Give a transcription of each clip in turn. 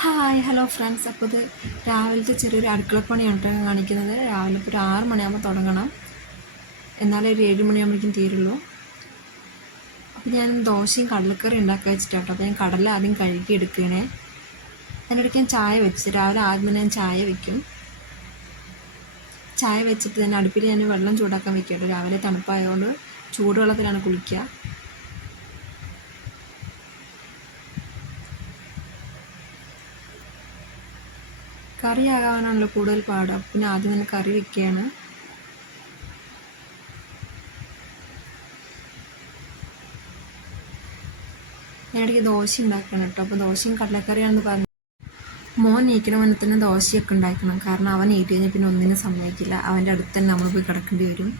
Hi hello friends. അപ്പോൾ ഇത് രാവിലത്തെ ചെറിയൊരു അടുക്കളപ്പണിയാണ് കേട്ടോ കാണിക്കുന്നത്. രാവിലെ ഇപ്പോൾ ഒരു 6 മണിയാകുമ്പോൾ തുടങ്ങണം, എന്നാലേ ഒരു 7 മണിയാകുമ്പോഴേക്കും തീരുള്ളൂ. അപ്പോൾ ഞാൻ ദോശയും കടലക്കറി ഉണ്ടാക്കാൻ വെച്ചിട്ടാട്ടോ. അപ്പോൾ ഞാൻ കടല ആദ്യം കഴുകി എടുക്കണേ. അതിനിടയ്ക്ക് ഞാൻ ചായ വെച്ച് രാവിലെ ആദ്യം തന്നെ ഞാൻ ചായ വെക്കും. ചായ വെച്ചിട്ട് തന്നെ അടുപ്പിൽ ഞാൻ വെള്ളം ചൂടാക്കാൻ വെക്കട്ടോ. രാവിലെ തണുപ്പായതുകൊണ്ട് ചൂടുവെള്ളത്തിലാണ് കുളിക്കുക. കറി ആകാനാണല്ലോ കൂടുതൽ പാട്. അപ്പം പിന്നെ ആദ്യം തന്നെ കറി വെക്കുകയാണ്. ഞാനിടയ്ക്ക് ദോശ ഉണ്ടാക്കണം കേട്ടോ. അപ്പോൾ ദോശയും കടലക്കറിയാണെന്ന് പറഞ്ഞു. മോൻ നീക്കണ മുന്നേ തന്നെ ദോശയൊക്കെ ഉണ്ടാക്കണം, കാരണം അവൻ നീറ്റ് കഴിഞ്ഞാൽ പിന്നെ ഒന്നിനും സമ്മതിക്കില്ല. അവൻ്റെ അടുത്ത് തന്നെ നമ്മൾ പോയി കിടക്കേണ്ടി വരും.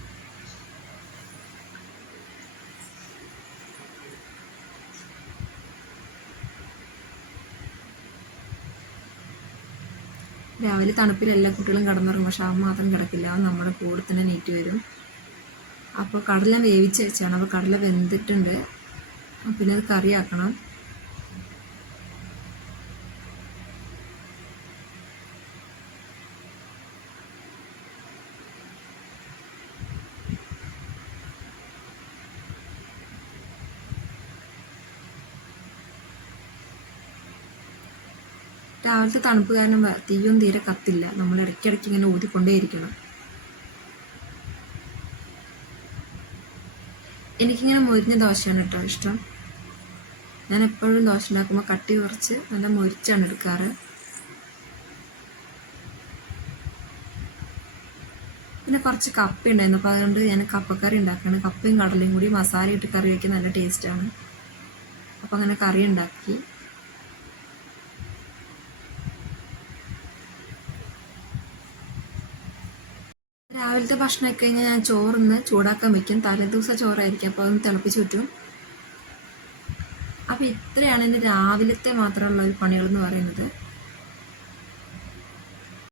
രാവിലെ തണുപ്പിൽ എല്ലാ കുട്ടികളും കിടന്നുറങ്ങും, പക്ഷെ അവൻ മാത്രം കിടക്കില്ല. അവൻ നമ്മുടെ കൂടെ തന്നെ നീറ്റ് വരും. അപ്പോൾ കടല വേവിച്ച് വെച്ചാണ്. അപ്പോൾ കടല വെന്തിട്ടുണ്ട്. പിന്നെ അത് കറിയാക്കണം. രാവിലത്തെ തണുപ്പ് കാരണം തീയൊന്നും തീരെ കത്തില്ല. നമ്മൾ ഇടയ്ക്കിടയ്ക്ക് ഇങ്ങനെ ഊതിക്കൊണ്ടേയിരിക്കണം. എനിക്കിങ്ങനെ മൊരിഞ്ഞ ദോശയാണ് കേട്ടോ ഇഷ്ടം. ഞാൻ എപ്പോഴും ദോശ ഉണ്ടാക്കുമ്പോൾ കട്ടി കുറച്ച് നല്ല മൊരിച്ചാണ് എടുക്കാറ്. പിന്നെ കുറച്ച് കപ്പ ഉണ്ടായിരുന്നു, അപ്പോൾ അതുകൊണ്ട് ഞാൻ കപ്പക്കറി ഉണ്ടാക്കുകയാണ്. കപ്പയും കടലയും കൂടി മസാല ഇട്ട് കറി വയ്ക്കാൻ നല്ല ടേസ്റ്റാണ്. അപ്പോൾ അങ്ങനെ കറി ഉണ്ടാക്കി. രാവിലത്തെ ഭക്ഷണമൊക്കെ കഴിഞ്ഞാൽ ഞാൻ ചോറിന്ന് ചൂടാക്കാൻ വയ്ക്കും. തലേദിവസം ചോറായിരിക്കും, അപ്പോൾ അതൊന്ന് തിളപ്പിച്ച് ചുറ്റും. അപ്പോൾ ഇത്രയാണ് എൻ്റെ രാവിലത്തെ മാത്രമുള്ള ഒരു പണികളെന്ന് പറയുന്നത്.